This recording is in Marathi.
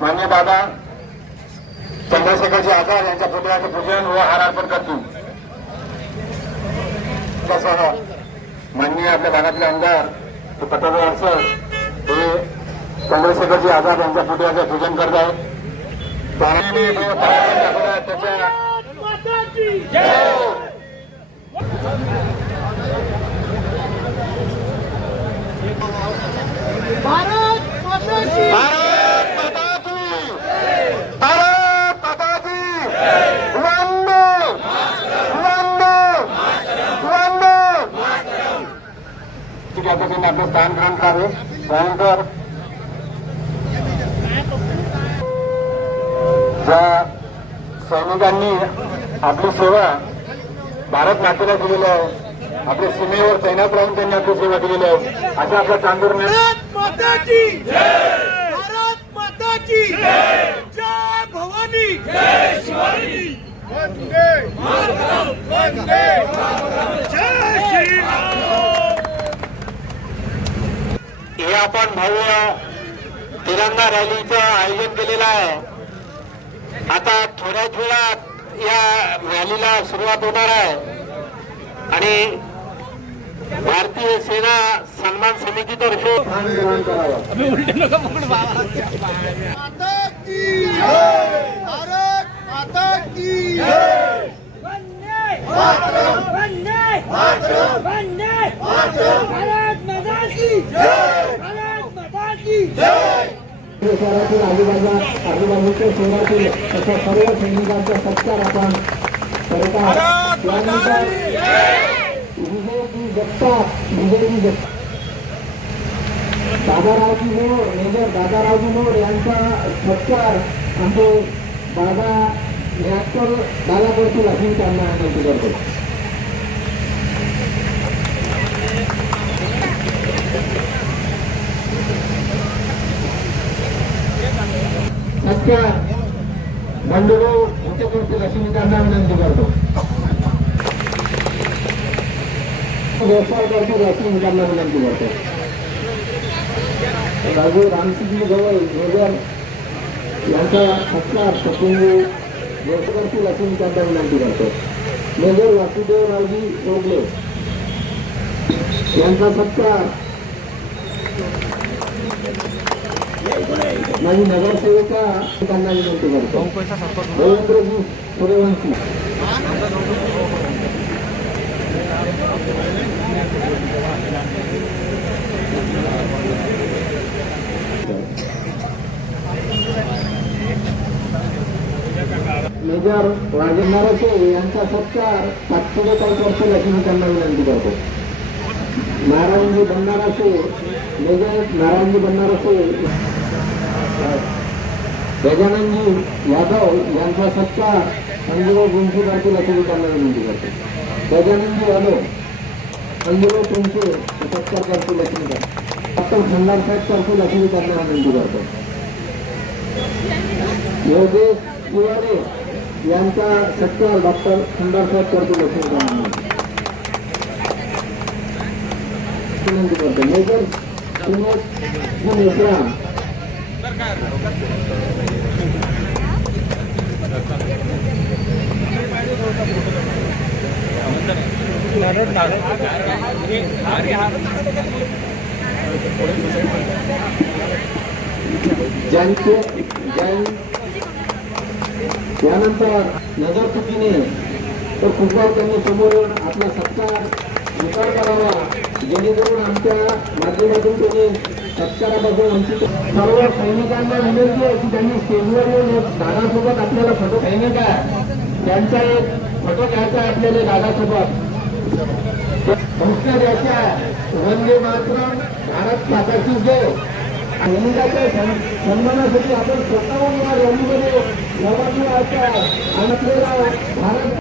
मान्य बाबा चंद्रशेखरजी आझाद यांच्या पुतळ्याचं पूजन व हार अर्पण करतो. तसं माननीय आपल्या भागातले आमदार ते अडसर हे चंद्रशेखरजी आझाद यांच्या पुतळ्याचं पूजन करत आहेत. त्याच्या भारत माता की भारत माता की भारत माता की वंदे वंदे वंदे ठीक आहे आपलं स्थान ग्रहण करावे. त्यानंतर ज्या सैनिकांनी आपली सेवा भारत मातेला दिलेली आहे आपल्या सीमेवर तैनात राहून त्यांनी आपली सेवा दिलेली आहे अशा आपला चांदूर भारत माता की भारत माता की जय भवानी जय शिवाजी वंदे मातरम वंदे मातरम जय श्री राम हे आपण भव्य तिरंगा रॅलीचं आयोजन केलेलं आहे. आता थोड्याच वेळात या रॅलीला सुरुवात होणार आहे. आणि भारतीय सेना सन्मान समितीतर्फे माता की भारत माता की वंदे वंदे वंदे भारत माता की भारत माता की शहरातील आजूबाजूला आजूबाजूच्या शहरातील तसं सर्व सैनिकांचा सत्कार आपण करत आहोत. दादारावजी मोड मेजर दादारावजी मोड यांचा सत्कार आमचे दादा दादा करतील अशी त्यांना करतो. सत्कार बंडू उच्च करतील अशी मी त्यांना विनंती करतो व्यवसाय करतील अशी मी त्यांना विनंती करतो राजू रामसिंग गवई मेजर यांचा सत्कार सचिंगू व्यवसाय करतील अशी मी त्यांना विनंती करतो मेजर वासुदेवरावजी रोगले यांचा सत्कार माझी नगरसेविका त्यांना विनंती करतो रवींद्रजी सूर्यवंशी मेजर राजेंद्र नरसे यांचा सत्कार तात्पुरे काही करतील अशी मी त्यांना विनंती करतो नारायणजी बंडाराचे मेजर नारायणजी बंडाराचे गजाननजी यादव यांचा सत्कार संजय गुंशी करतील अशी मी त्यांना विनंती करतो. गजाननजी यादव संजय गुंशी सत्कार करतील अशी मी डॉक्टर खंडार साहेब करतील अशी मी त्यांना विनंती करतो. योगेश तिवारे यांचा सत्कार डॉक्टर खंडार साहेब करतील अशी मी त्यांना विनंती करतो. मेजर सुमेश मेश्राम ज्यांचे त्यानंतर नजर चुकीने तर फुटबॉल त्यांनी समोर येऊन आपला सत्कार स्वीकार करावा. जेणेकरून आमच्या माध्यमातून त्यांनी सत्कारापासून आमची सर्व सैनिकांना विनंती आहे की त्यांनी स्टेजवर येऊन दादासोबत आपल्याला फोटो सैनिक आहे. त्यांचा एक फोटो घ्यायचा आपल्याला दादासोबत. घोषणा द्यायच्या वंदे मात्र भारत माताची जय. सैनिकाच्या सन्मानासाठी आपण स्वतःहून या रॅलीमध्ये सहभागी व्हायचं आहे. आणि आपल्याला भारत